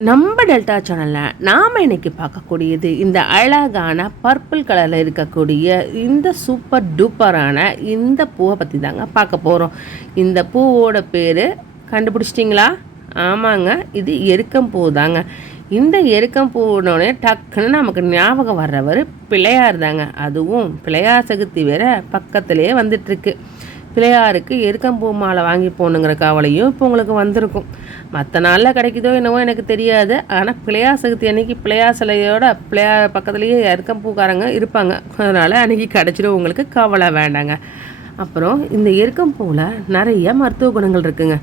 நம்ம டெல்டா சேனலில் நாம் இன்னைக்கு பார்க்கக்கூடியது இந்த அழகான பர்பிள் கலரில் இருக்கக்கூடிய இந்த சூப்பர் டூப்பரான இந்த பூவை பற்றி தாங்க பார்க்க போகிறோம். இந்த பூவோட பேர் கண்டுபிடிச்சிட்டிங்களா? ஆமாங்க, இது எருக்கம்பூ தாங்க. இந்த எருக்கம்பூனோடனே டக்குன்னு நமக்கு ஞாபகம் வர்றவர் பிள்ளையார் தாங்க. அதுவும் பிள்ளையார் சதுர்த்தி வேற பக்கத்துலேயே வந்துட்டுருக்கு. பிள்ளையாருக்கு எருக்கம்பூ மாலை வாங்கி போகணுங்கிற கவலையும் இப்போ உங்களுக்கு வந்திருக்கும். மற்ற நாளில் கிடைக்குதோ என்னவோ எனக்கு தெரியாது. ஆனால் பிள்ளையார் சதுர்த்தி அன்றைக்கி பிள்ளையார் சிலையோட பிள்ளையார் பக்கத்துலேயே எருக்கம்பூக்காரங்க இருப்பாங்க. அதனால் அன்றைக்கி கிடச்சிடும், உங்களுக்கு கவலை வேண்டாங்க. அப்புறம் இந்த எருக்கம்பூவில் நிறைய மருத்துவ குணங்கள் இருக்குங்க.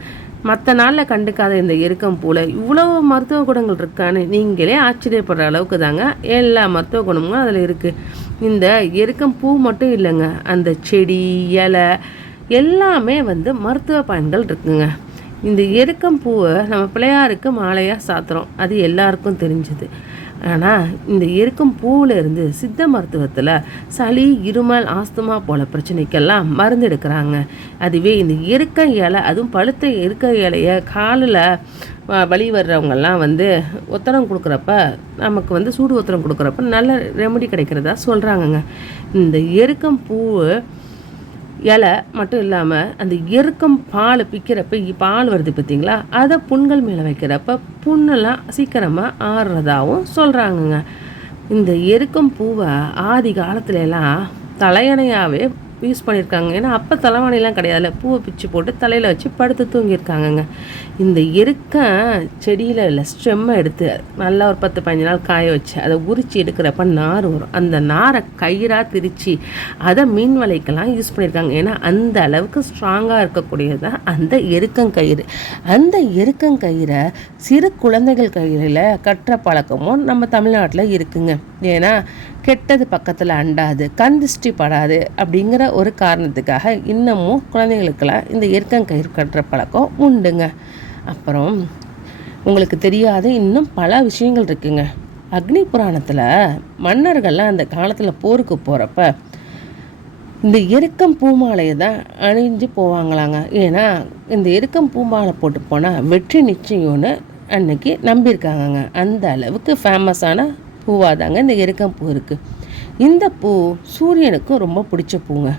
மற்ற நாளில் கண்டுக்காத இந்த எருக்கம்பூவில் இவ்வளோ மருத்துவ குணங்கள் இருக்கான்னு நீங்களே ஆச்சரியப்படுற அளவுக்கு தாங்க எல்லா மருத்துவ குணமும் அதில் இருக்குது. இந்த எருக்கம்பூ மட்டும் இல்லைங்க, அந்த செடி இலை எல்லாமே மருத்துவ பயன்கள் இருக்குங்க. இந்த எருக்கம்பூவை நம்ம பிள்ளையாருக்கு மாலையாக சாத்துறோம், அது எல்லாருக்கும் தெரிஞ்சது. ஆனால் இந்த எருக்கம்பூவில் இருந்து சித்த மருத்துவத்தில் சளி, இருமல், ஆஸ்துமா போல பிரச்சனைக்கெல்லாம் மருந்து எடுக்கிறாங்க. அதுவே இந்த எருக்க இலை, அதுவும் பழுத்த எருக்க இலையை காலில் வலி வர்றவங்கெல்லாம் ஒத்தடம் கொடுக்குறப்ப, நமக்கு சூடு ஒத்தடம் கொடுக்குறப்ப நல்ல ரெமெடி கிடைக்கிறதா சொல்கிறாங்கங்க. இந்த எருக்கம்பூவு இலை மட்டும் இல்லாமல் அந்த எருக்கம் பால் பிக்கிறப்ப பால் வருது பார்த்தீங்களா, அதை புண்கள் மேலே வைக்கிறப்ப புண்ணெல்லாம் சீக்கிரமாக ஆறுறதாகவும் சொல்கிறாங்கங்க. இந்த எருக்கம் பூவை ஆதி காலத்துலலாம் தலையணையாகவே யூஸ் பண்ணியிருக்காங்க. ஏன்னா அப்போ தலைவாணிலாம் கிடையாதுல, பூவை பிச்சு போட்டு தலையில் வச்சு படுத்து தூங்கியிருக்காங்கங்க. இந்த எருக்க செடியில் இல்லை ஸ்டெம்மை எடுத்து நல்லா ஒரு 10-15 நாள் காய வச்சு அதை உரித்து எடுக்கிறப்ப நார் வரும். அந்த நாரை கயிறாக திரித்து அதை மீன் வலைக்கெல்லாம் யூஸ் பண்ணியிருக்காங்க. ஏன்னா அந்த அளவுக்கு ஸ்ட்ராங்காக இருக்கக்கூடியது தான் அந்த எருக்கங்கயிறு. அந்த எருக்கங்கயிறை சிறு குழந்தைகள் கையில் கட்டுற பழக்கமும் நம்ம தமிழ்நாட்டில் இருக்குங்க. ஏன்னா கெட்டது பக்கத்தில் அண்டாது, கண் திருஷ்டி படாது அப்படிங்கிற ஒரு காரணத்துக்காக இன்னமும் குழந்தைங்களுக்கெல்லாம் இந்த எருக்கங்கயிறு கட்டுற பழக்கம் உண்டுங்க. அப்புறம் உங்களுக்கு தெரியாத இன்னும் பல விஷயங்கள் இருக்குங்க. அக்னி புராணத்தில் மன்னர்கள்லாம் அந்த காலத்தில் போருக்கு போகிறப்ப இந்த எருக்கம் பூமாலையை தான் அணிஞ்சு போவாங்களாங்க. ஏன்னா இந்த எருக்கம் பூமாலை போட்டு போனால் வெற்றி நிச்சயம்னு அன்னைக்கு நம்பியிருக்காங்கங்க. அந்த அளவுக்கு ஃபேமஸான பூவாக தாங்க இந்த எருக்கம்பூ இருக்குது. இந்த பூ சூரியனுக்கு ரொம்ப பிடிச்ச பூங்க.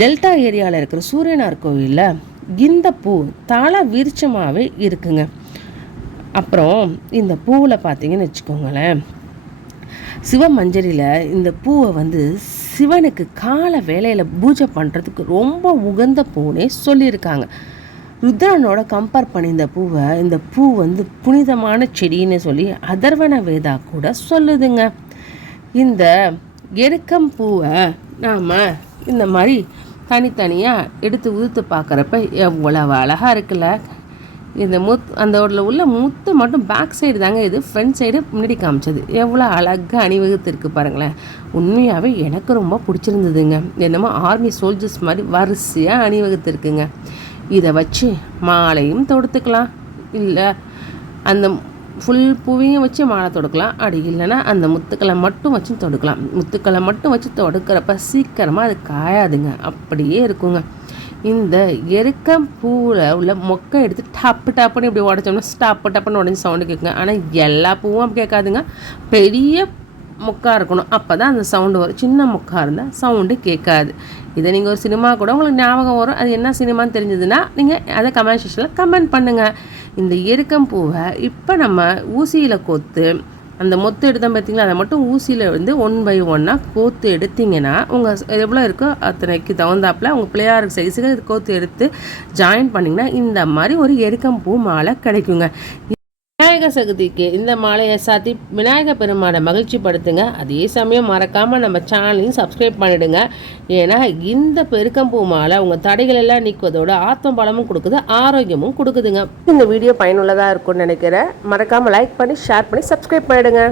டெல்டா ஏரியாவில் இருக்கிற சூரியனார் கோவிலில் இந்த பூ தலை விரிச்சமாகவே இருக்குங்க. அப்புறம் இந்த பூவில் பார்த்தீங்கன்னு வச்சுக்கோங்களேன், சிவமஞ்சரியில் இந்த பூவை சிவனுக்கு கால வேலையில் பூஜை பண்ணுறதுக்கு ரொம்ப உகந்த பூனே சொல்லியிருக்காங்க. ருத்ரனோட கம்பேர் பண்ணி இந்த பூ புனிதமான செடின்னு சொல்லி அதர்வன வேதா கூட சொல்லுதுங்க. இந்த எருக்கம் பூவை நாம் இந்த மாதிரி தனித்தனியாக எடுத்து உதுத்து பார்க்குறப்ப எவ்வளவு அழகாக இருக்குல்ல. இந்த அந்த உள்ள முத்து மட்டும் பேக் சைடு தாங்க, இது ஃப்ரண்ட் சைடு முன்னாடி காமிச்சது. எவ்வளோ அழகாக அணிவகுத்து இருக்குது பாருங்களேன். உண்மையாகவே எனக்கு ரொம்ப பிடிச்சிருந்ததுங்க. என்னமோ ஆர்மி சோல்ஜர்ஸ் மாதிரி வரிசையாக அணிவகுத்து இருக்குங்க. இதை வச்சு மாலையும் தொடுத்துக்கலாம், இல்லை அந்த ஃபுல் பூவையும் வச்சு மாலை தொடுக்கலாம். அப்படி இல்லைன்னா அந்த முத்துக்களை மட்டும் வச்சு தொடுக்கலாம். முத்துக்களை மட்டும் வச்சு தொடுக்கிறப்ப சீக்கிரமாக அது காயாதுங்க, அப்படியே இருக்குங்க. இந்த எருக்கம் பூவில் உள்ள மொக்கை எடுத்து டப்பு டப்புன்னு இப்படி உடச்சோம்னா டப்பு டப்புன்னு உடஞ்சி சவுண்டு கேட்குங்க. ஆனால் எல்லா பூவும் அப்படி கேட்காதுங்க, பெரிய மொக்கா இருக்கணும், அப்போ தான் அந்த சவுண்டு வரும். சின்ன மொக்கா இருந்தால் சவுண்டு கேட்காது. இதை நீங்கள் ஒரு சினிமா கூட உங்களுக்கு ஞாபகம் வரும். அது என்ன சினிமான்னு தெரிஞ்சதுன்னா நீங்கள் அதை கமெண்ட் செக்ஷனில் கமெண்ட் பண்ணுங்கள். இந்த எருக்கம் பூவை இப்போ நம்ம ஊசியில் கோத்து அந்த மொத்து எடுத்தோம் பார்த்தீங்களா, அதை மட்டும் ஊசியில் 1 by 1 கோத்து எடுத்திங்கன்னா உங்கள் எவ்வளோ இருக்கோ அத்தனைக்கு தகுந்தாப்பில் உங்கள் பிள்ளையாருக்கு சைஸுக்கு கோத்து எடுத்து ஜாயின் பண்ணிங்கன்னா இந்த மாதிரி ஒரு எருக்கம் பூ மாலை கிடைக்குங்க. விநாயகர் சதுர்த்திக்கு இந்த மாலையை சாத்தி விநாயகர் பெருமானை மகிழ்ச்சி படுத்துங்க. அதே சமயம் மறக்காமல் நம்ம சேனலையும் சப்ஸ்கிரைப் பண்ணிவிடுங்க. ஏன்னா இந்த பெருக்கம்பூ மாலை உங்கள் தடைகள் எல்லாம் நீக்குவதோட ஆத்ம பலமும் கொடுக்குது, ஆரோக்கியமும் கொடுக்குதுங்க. இந்த வீடியோ பயனுள்ளதாக இருக்கும்னு நினைக்கிறேன். மறக்காமல் லைக் பண்ணி ஷேர் பண்ணி சப்ஸ்கிரைப் பண்ணிவிடுங்க.